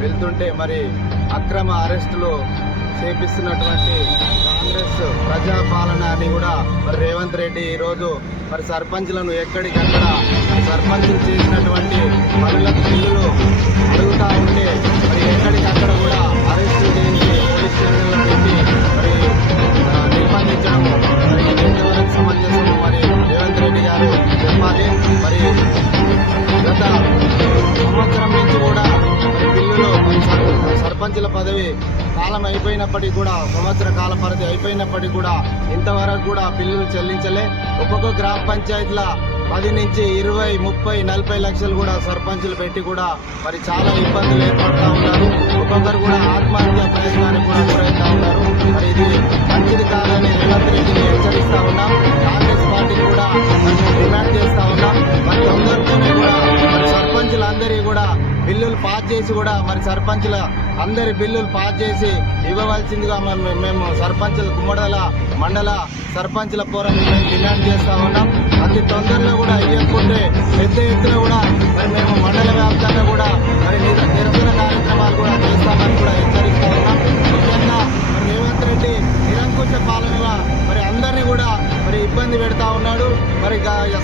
వెళ్తుంటే మరి అక్రమ అరెస్టులు చేపిస్తున్నటువంటి కాంగ్రెస్ ప్రజాపాలన అని కూడా మరి రేవంత్ రెడ్డి ఈరోజు మరి సర్పంచ్లను ఎక్కడికక్కడ సర్పంచ్ సర్పంచులు చేసినటువంటి పనులకు సర్పంచుల పదవి కాలం అయిపోయినప్పటికీ కూడా సంవత్సర కాల పరిధి అయిపోయినప్పటికీ కూడా ఇంతవరకు కూడా బిల్లులు చెల్లించలే. ఒక్కొక్క గ్రామ పంచాయతీల పది నుంచి ఇరవై ముప్పై నలభై లక్షలు కూడా సర్పంచులు పెట్టి కూడా మరి చాలా ఇబ్బందులు ఏర్పడుతూ ఉన్నారు. ఒక్కొక్కరు కూడా పాస్ చేసి కూడా మరి సర్పంచుల అందరి బిల్లులు పాస్ చేసి ఇవ్వవలసిందిగా మేము మేము సర్పంచుల కుమ్మడల మండల సర్పంచుల పోరాన్ని మేము డిమాండ్ చేస్తా ఉన్నాం. అతి తొందరలో కూడా ఇవ్వకుంటే పెద్ద ఎత్తున కూడా మరి మేము మండల వ్యాప్తంగా కూడా మరి అందరినీ కూడా మరి ఇబ్బంది పెడతా ఉన్నాడు. మరి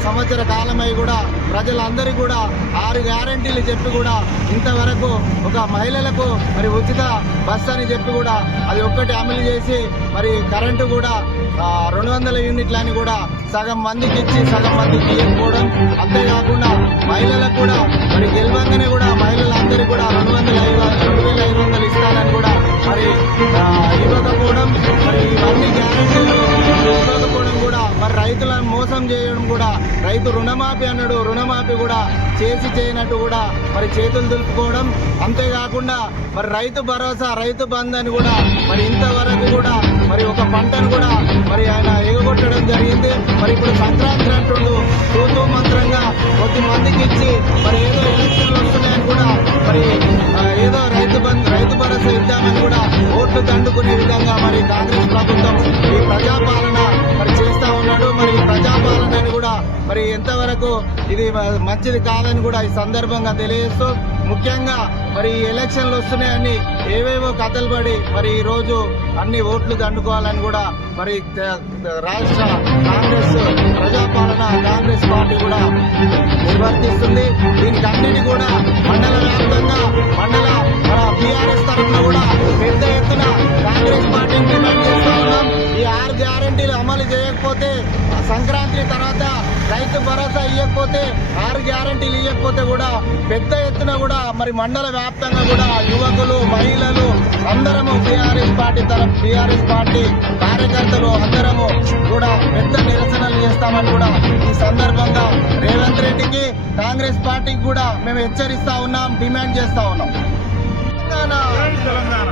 సంవత్సర కాలమై కూడా ప్రజలందరికీ కూడా ఆరు గ్యారంటీలు చెప్పి కూడా ఇంతవరకు ఒక మహిళలకు మరి ఉచిత బస్ అని చెప్పి కూడా అది ఒక్కటి అమలు చేసి మరి కరెంటు కూడా రెండు వందల యూనిట్లని కూడా సగం మందికి ఇచ్చి సగం మందికి ఇవ్వకపోవడం. అంతేకాకుండా మహిళలు అన్ని గ్యారంటీలు గ్యారెంటీలు ఇవ్వకపోవడం కూడా మరి రైతులను మోసం చేయడం కూడా రైతు రుణమాఫీ అన్నాడు రుణమాఫీ కూడా చేసి చేయనట్టు కూడా మరి చేతులు దులుపుకోవడం. అంతేకాకుండా మరి రైతు భరోసా రైతు బంధు అని కూడా మరి ఇంతవరకు కూడా మరి ఒక పంటను కూడా మరి ఆయన ఎగగొట్టడం జరిగింది. మరి ఇప్పుడు సంక్రాంతి అంటుండు తూతూ మంత్రంగా కొద్ది మందికి ఇచ్చి మరి కూడా దండుకునే విధంగా మరి కాంగ్రెస్ ప్రభుత్వం ఈ ప్రజాపాలన మరి చేస్తా ఉన్నాడు. మరి ఈ ప్రజాపాలనని కూడా మరి ఎంతవరకు ఇది మంచిది కాదని కూడా ఈ సందర్భంగా తెలియజేస్తూ ముఖ్యంగా మరి ఈ ఎలక్షన్లు వస్తున్నాయని ఏవేవో కథలు పడి మరి ఈ రోజు అన్ని ఓట్లు దండుకోవాలని కూడా మరి రాష్ట్ర కాంగ్రెస్ ప్రజాపాలన కాంగ్రెస్ పార్టీ కూడా నిర్వర్తిస్తుంది. దీనికి అన్నిటి కూడా మండల వ్యాప్తంగా అమలు చేయకపోతే సంక్రాంతి తర్వాత రైతు భరోసా ఇవ్వకపోతే ఆరు గ్యారంటీలు ఇవ్వకపోతే కూడా పెద్ద ఎత్తున కూడా మరి మండల వ్యాప్తంగా కూడా యువకులు మహిళలు అందరము బీఆర్ఎస్ పార్టీ తరఫు బీఆర్ఎస్ పార్టీ కార్యకర్తలు అందరము కూడా పెద్ద నిరసనలు చేస్తామని కూడా ఈ సందర్భంగా రేవంత్ రెడ్డికి కాంగ్రెస్ పార్టీకి కూడా మేము హెచ్చరిస్తా ఉన్నాం డిమాండ్ చేస్తా ఉన్నాం. తెలంగాణ. తెలంగాణ.